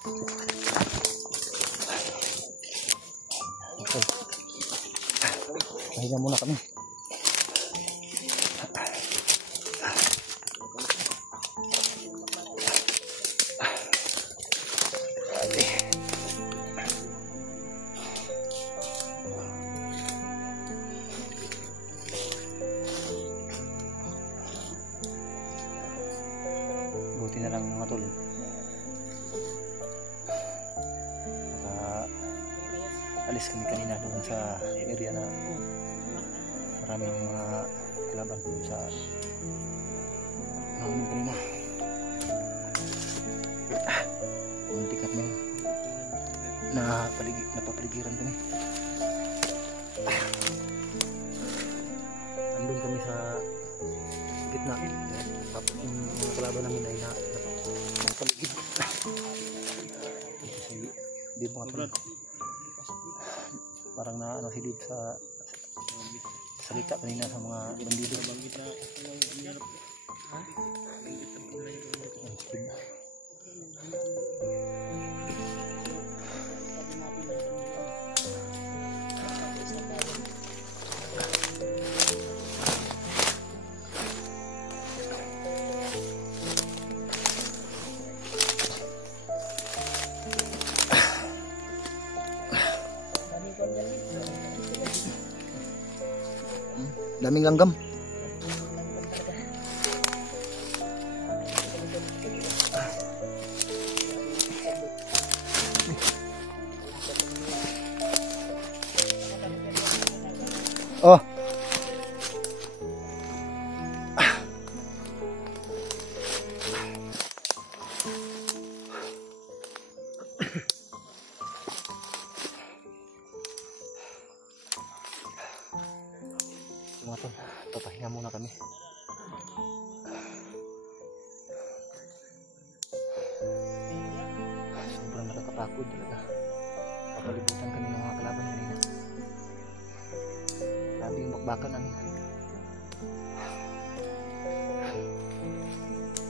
Okay. Pahinga muna kami. Buti na lang mga tol, alis kami kanina doon sa area na maraming mga kalaban doon sa namin kanina. Muntik kami na napapaligiran kami. Andun kami sa gitna, tapos yung mga kalaban namin ay napapaligid. Di mo nga parang na ano si Dib sa salita kanina sa mga bandido. Daming langgam. Oh. Mga tol, papahinga muna kami. Sobrang nakakapagod talaga. Kapalibutan kami ng mga kalaban kanina. Grabe yung bakbakan namin.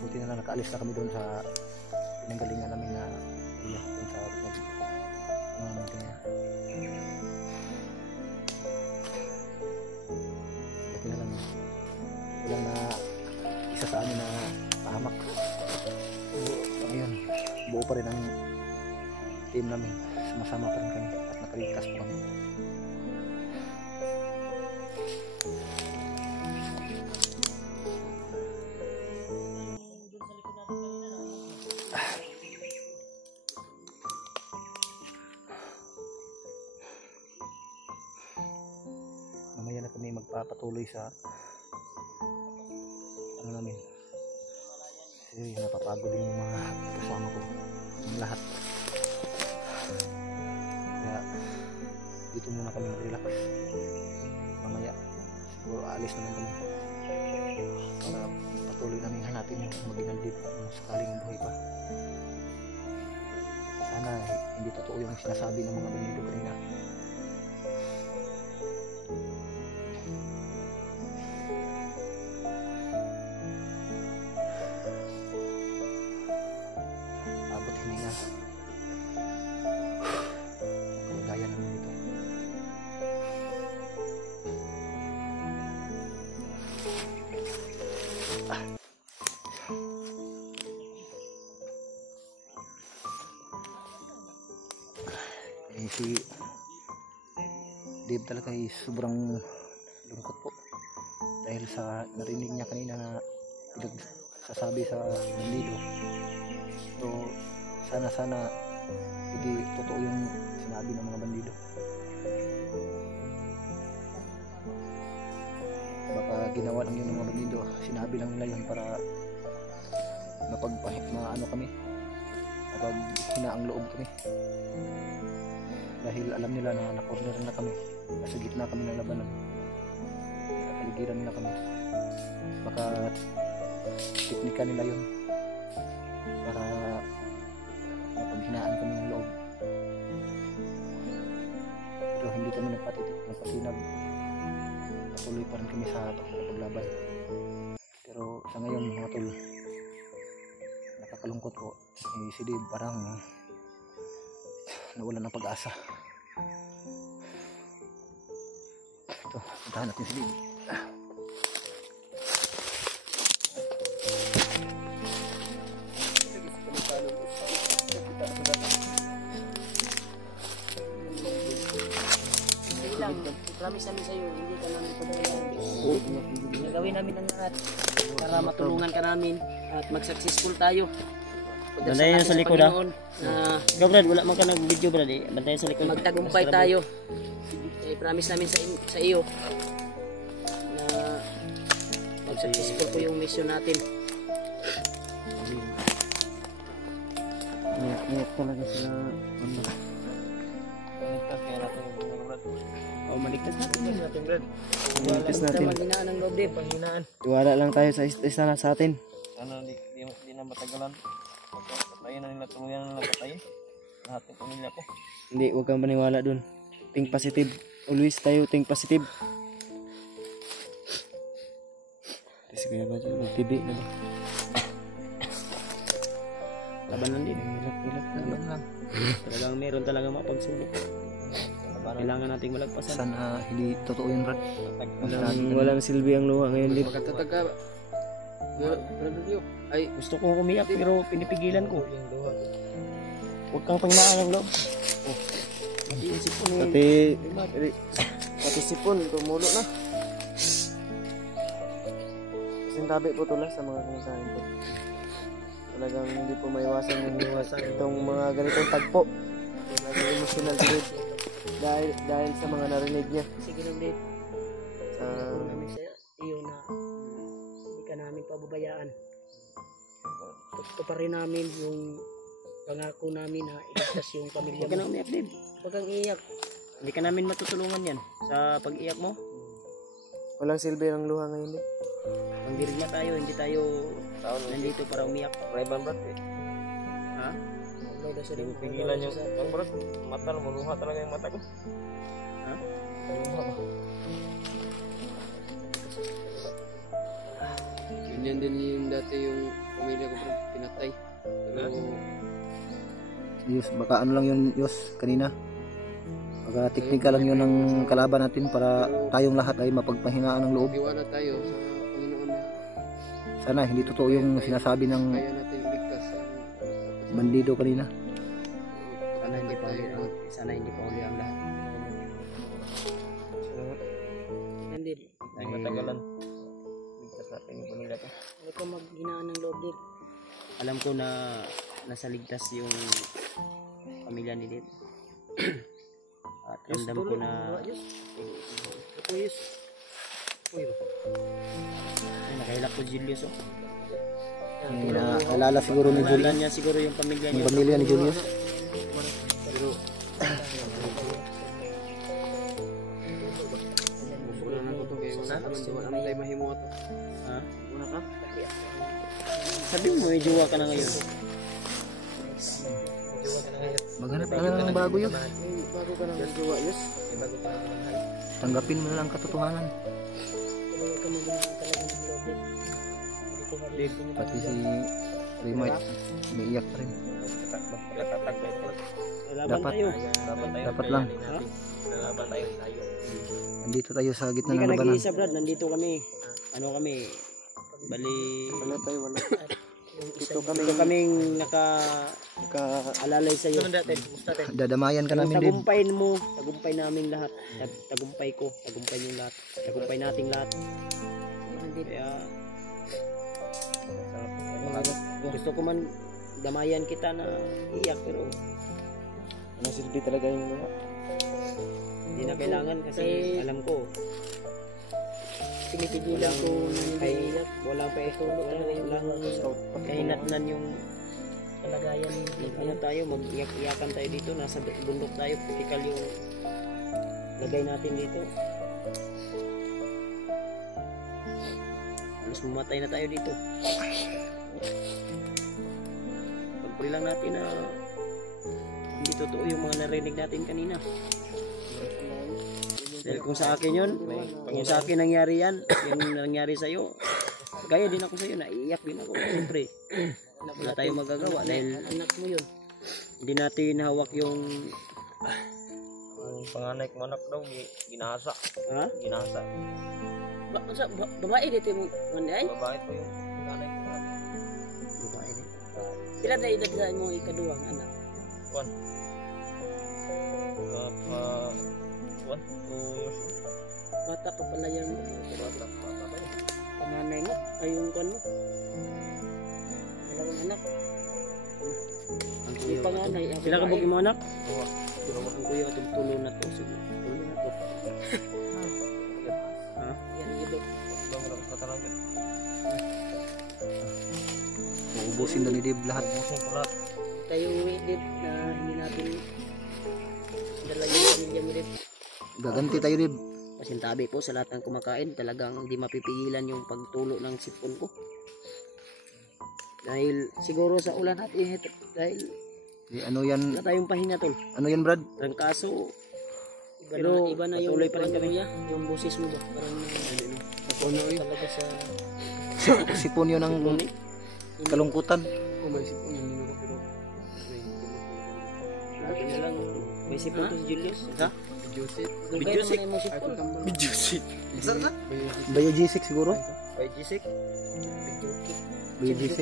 Buti na lang nakaalis na kami doon sa pinanggalingan namin na area doon sa namin kanya. Walang na isa sa amin na pahamak. Ngayon, buo pa rin ang team namin. Sumasama pa rin kami at nakaligtas pa kami. Mamaya na kami magpapatuloy sa ano namin, kasi napapagod din yung mga kasama ko, yung lahat. Kaya dito muna kami mag-relax. Mamaya siguro alis naman kami para patuloy namin hanapin yung mag-inaldip kung sakaling buhay pa. Sana hindi totoo yung sinasabi ng mga bandido kanina. Kalagayan namin dito. Si Dave talaga ay sobrang lungkot po dahil sa narinig niya kanina na pinagsasabi sa bandido. So sana hindi totoo yung sinabi ng mga bandido. Baka ginawa lang yun ng mga bandido, sinabi lang nila yun para maano kami, kapag hinaang loob kami, dahil alam nila na na-corner na kami, nasa gitna kami ng labanan, nakaligiran nila kami. Baka teknika nila yun para mapaghinaan kami ng loob, pero hindi kami nagpatinag, patuloy pa rin kami sa paglaban. Pero sa ngayon mga tol, nakakalungkot po, si Dave parang nawalan ng pag-asa. Ito, puntahan natin si Bibi. Promise namin sa'yo, hindi ka namin padalaan. Gagawin namin ang lahat para matulungan ka namin at mag-successful tayo. Bandayan sa likod ha. Ikaw Brad, wala man ka nag-video Brad eh. Bandayan sa likod. Magtagumpay tayo. Promise namin sa iyo na mag-successful po yung mission natin. Ingat talaga sila. Oh, maligtas natin. Maligtas natin. Panghinaan ng loob din. Panghinaan. Tiwala lang tayo sa isa na sa atin. Ano, di na matagalan. Patayin na nila, tuluyan na nila patayin. Lahat ng pamilya ko. Hindi, huwag kang maniwala dun. Think positive. Always tayo think positive. Sige ba dyan? Magtibi na ba? Laban lang din. Laban lang. Talagang meron talaga mapagsulit. Kailangan nating malagpasan. Sana hindi totoo yun, Brad. Walang silbi ang luha ngayon din. Magkatatag ka. Ay, gusto ko umiyak pero pinipigilan ko. Huwag kang pangmaan ng loob. Pati sipon, tumulo na. Kasing tabi po tulas sa mga kumusahin ko. Talagang hindi po maiwasan yung itong mga ganitong tagpo. Talagang emotional din. Dahil sa mga narinig niya. Sige lang din. Namin sa iyo na hindi ka namin pababayaan. Tuparin namin yung pangako namin na iligtas yung pamilya mo. Huwag ka na umiyak din. Huwag kang iyak. Hindi ka namin matutulungan yan sa pag-iyak mo. Walang silbi ang luha ngayon din. Mandirig na tayo, hindi tayo nandito para umiyak. Rayban Brad eh. Ha? Hindi mo pigilan yung Bang Brad. Mata, maluha talaga yung mata ko. Ha? Maluha ba? Ganyan din yung dati yung pamilya ko bro, pinatay. Pero Yus, baka ano lang yun, Yus, kanina. Baka teknika lang yun ng kalaban natin para tayong lahat ay mapagpahinaan ng loob. tiwala tayo sa Panginoon na Sana hindi totoo yung sinasabi ng kaya natin iligtas ang bandido kanina. Sana hindi pa uli ang, sana hindi pa uli ang lahat. Hindi. Ay matagalan. Ligtas natin yung pamilya ko. Huwag kang maghinaan ng loob din. Alam ko na nasa ligtas yung pamilya ni Dave. At ramdam ko na Yes. ay, nakahilak ko Julius oh. Alala siguro ni Naalala Julius, niya siguro yung pamilya niya. yung pamilya ni Julius. wala na ko to kaya wala na tayo mahimo ato. Ha? Una ka? Sabi mo may jowa ka na ngayon. Maghanap ka na ng bago yun. Bago ka nang nagawa, yes? Tanggapin mo na lang katotohanan. Huwag kang maghinaan talaga ng loob din. Pati si Raymart, may iyak pa rin. Magkatatag ko. Laban Dapat. tayo. Dapat lang. Ha? Laban tayo. Andito tayo sa gitna Hindi ka ng labanan. nag-iisa Brad, nandito kami. Ano kami? Bali Wala tayo, wala. dito kaming naka-alalay sa iyo. Dadamayan ka namin din. Tagumpay namin lahat. Tagumpay ko, tagumpay niyo lahat. Tagumpay nating lahat. Kaya gusto ko man damayan kita na iyak pero ano silbi talaga yung luha. Hindi na kailangan kasi alam ko Pinipigilan ko na hindi iyak. walang paitulog walang kahinatnan yung Kalagayan. ano tayo mag-iyak-iyakan tayo dito nasa bundok tayo critical yung lagay natin dito halos mamatay na tayo dito pagpuli lang natin na hindi totoo yung mga narinig natin kanina dahil kung sa akin yun kung sa akin nangyari yan yung nangyari sa'yo gaya din ako sa'yo naiiyak din ako siyempre wala tayong magagawa dahil Anak mo yun. Hindi natin hawak yung Ang panganay kong anak daw, ginasa. ha? Ginasa. Babae dito mo manday? Babae po yung panganay kong anak. Babae din. Pila na edad sa mo ikaduhang anak? Kuan. 2 years old. Bata pa pala yan. Bata pa yun. Panganay mo, ay yung kwan mo. Dalawang anak. Yung panganay. Pila ka mo anak? Dua. Ang kuya itong tulo na to. Sige, tulo na to. Ha? Yan ito. Bang wala ko katalangin. Maubusin na ni Dib lahat. Ubusin ko lahat. Tayo edit na hindi natin dala yung pamilya mo din. Gaganti tayo Dib. Pasintabi po sa lahat ng kumakain. Talagang hindi mapipigilan yung pagtulo ng sipon ko. Dahil siguro sa ulan at init. Dahil Ano yan? wala tayong pahinga tol. Ano yan Brad? Trangkaso. Pero Iba na yung patuloy pa rin kami. Yung boses mo ba? Parang Napuno eh. talaga sa Sipon yun ng kalungkutan. Oh, may sipon yun nyo ko pero akin na lang. May sipon to si Julius. Ha? Joseph. Dugay naman yung mga sipon. Saan na? Bayo G6 siguro? Ay, G6. Bayo G6.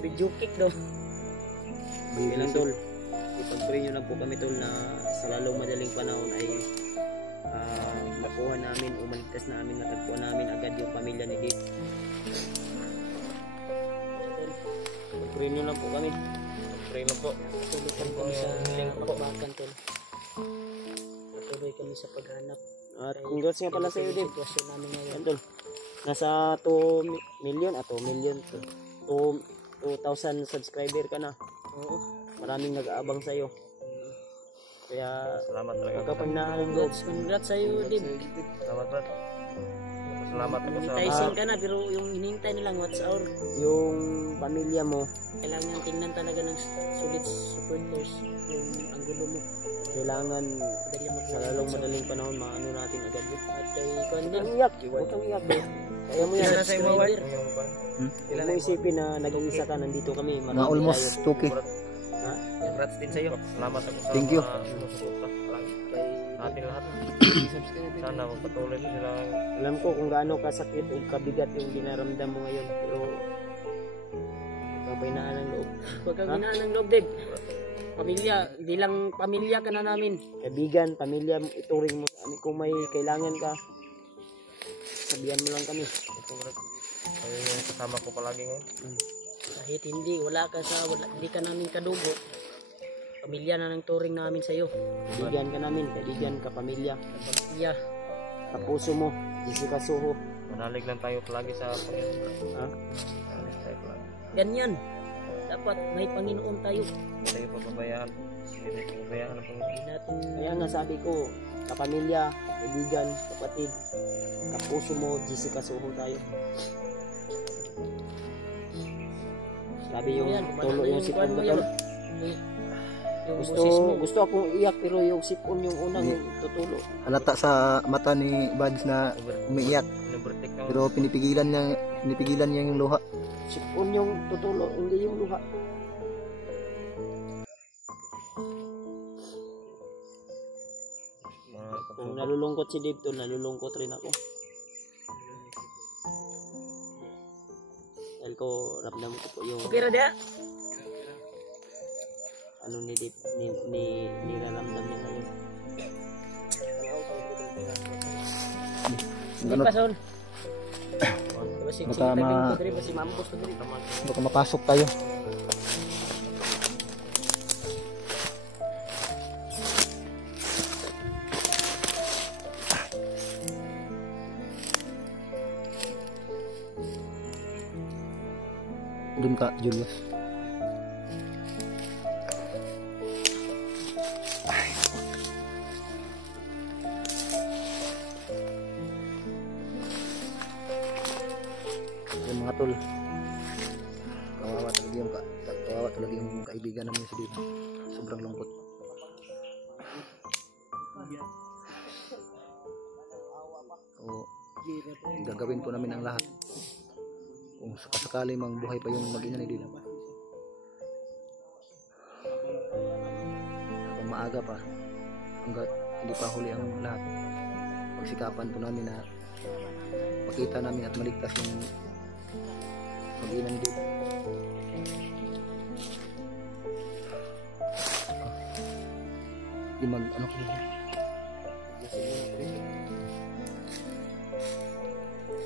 Bidyukik daw. Bayo Ilang G6. tol. Ipag-pray nyo lang po kami tol na sa lalong madaling panahon ay makuha namin o maligtas namin, matagpuan namin agad yung pamilya ni Dave. Ipag-pray nyo lang po kami. Pray na po. Patuloy kami sa pakbakan tol. Patuloy kami sa paghanap. At congrats nga pala sa iyo, Dave. Sitwasyon namin ngayon. Tol. Nasa 2 million, 2 million to. 2,000 subscriber ka na. Oo. Maraming nag-aabang sa iyo. Kaya Salamat talaga. magkapangnaan ng loob. Congrats sa'yo, Dave. Salamat, Brad. Salamat ako sa Monetizing ka na pero yung hinihintay nilang what's our Yung pamilya mo, kailangan tingnan talaga ng solid supporters yung anggulo mo. kailangan Madali mo sa lalong madaling panahon maano natin agad yun. at kay Kwan Huwag din. kang iyak, huwag kang iyak. Kaya mo yan. Ilan na sa imo, Brad? Subscriber. Huwag mo isipin na nag-iisa ka, nandito kami. Mga Marami almost tayo. 2K. Congrats din sa iyo. Salamat ako sa Thank you. sumusuporta. Kay, Ating lahat. Sana magpatuloy mo sila. alam ko kung gaano kasakit o kabigat yung dinaramdam mo ngayon. Pero kapainaan ng loob. Huwag kang hinaan ng loob, Dave. Pamilya, hindi lang pamilya ka na namin. Kaibigan, pamilya, ituring mo sa amin. Kung may kailangan ka, sabihan mo lang kami. Kayo yung kasama ko palagi ngayon. Kahit hindi, hindi ka namin kadugo. Pamilya na ng turing namin sa'yo. Kaibigan ka namin, kaibigan ka, pamilya. Pamilya. Kapuso mo, Jessica Soho. Manalig lang tayo palagi sa Panginoon. Ha? Manalig tayo palagi. Ganyan. Dapat may Panginoon tayo. Hindi tayo pababayaan. Hindi tayo pababayaan ng Panginoon. Hindi natin Kaya nga sabi ko, kapamilya, kaibigan, kapatid, kapuso mo, Jessica Soho tayo. Sabi yung Ayan, tulo yung sipon kwan mo ko yun. tol. Yung Gusto, boses mo. gusto akong iyak pero yung sipon yung unang tutulo. Halata sa mata ni Buds na umiiyak. Pinabertik ng Pero pinipigilan niya yung luha. Sipon yung tutulo, hindi yung luha. mga Kung pagsubok. nalulungkot si Dave tol, nalulungkot rin ako. Dahil ko, ramdam ko po yung Pero da. ano ni Dave, niraramdam niya ngayon. Hindi Ano, pa son. Basi Baka ma- basi mampos to diri. baka mapasok tayo. Doon ka, Julius. Yung mga tol, kawawa talaga yung kaibigan namin si Dave. Sobrang lungkot. So, gagawin po namin ang lahat kung sakasakali mang buhay pa yung mag-ina ni Dave. maaga pa hanggat hindi pa huli ang lahat. Pagsikapan po namin na makita namin at maligtas yung mag-inang dito. Di mag ano ko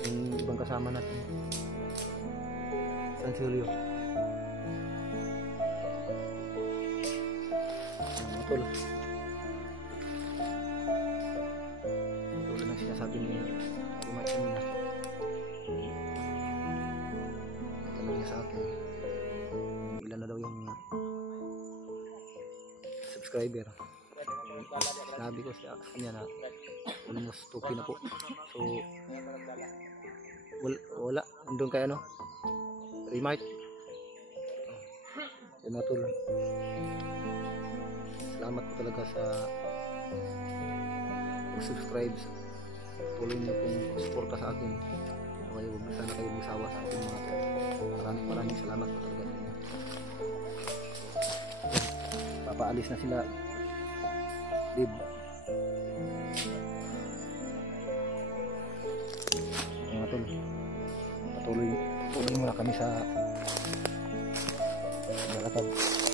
yung ibang kasama natin San Silio matol tulad ng sinasabi ni Mike kanina. Tanong niya sa akin ilan na daw yung subscriber. Sinabi ko sa kanya na almost 2K na po. So wala doon kay ano Remite kay Matul. Salamat po talaga sa pag-subscribe. Tuloy niyo pong suporta sa akin. Huwag sana kayo magsawa sa akin mga tol. Maraming salamat po talaga. Papaalis na sila. Dib. Mga tol, patuloy muna kami sa lakad.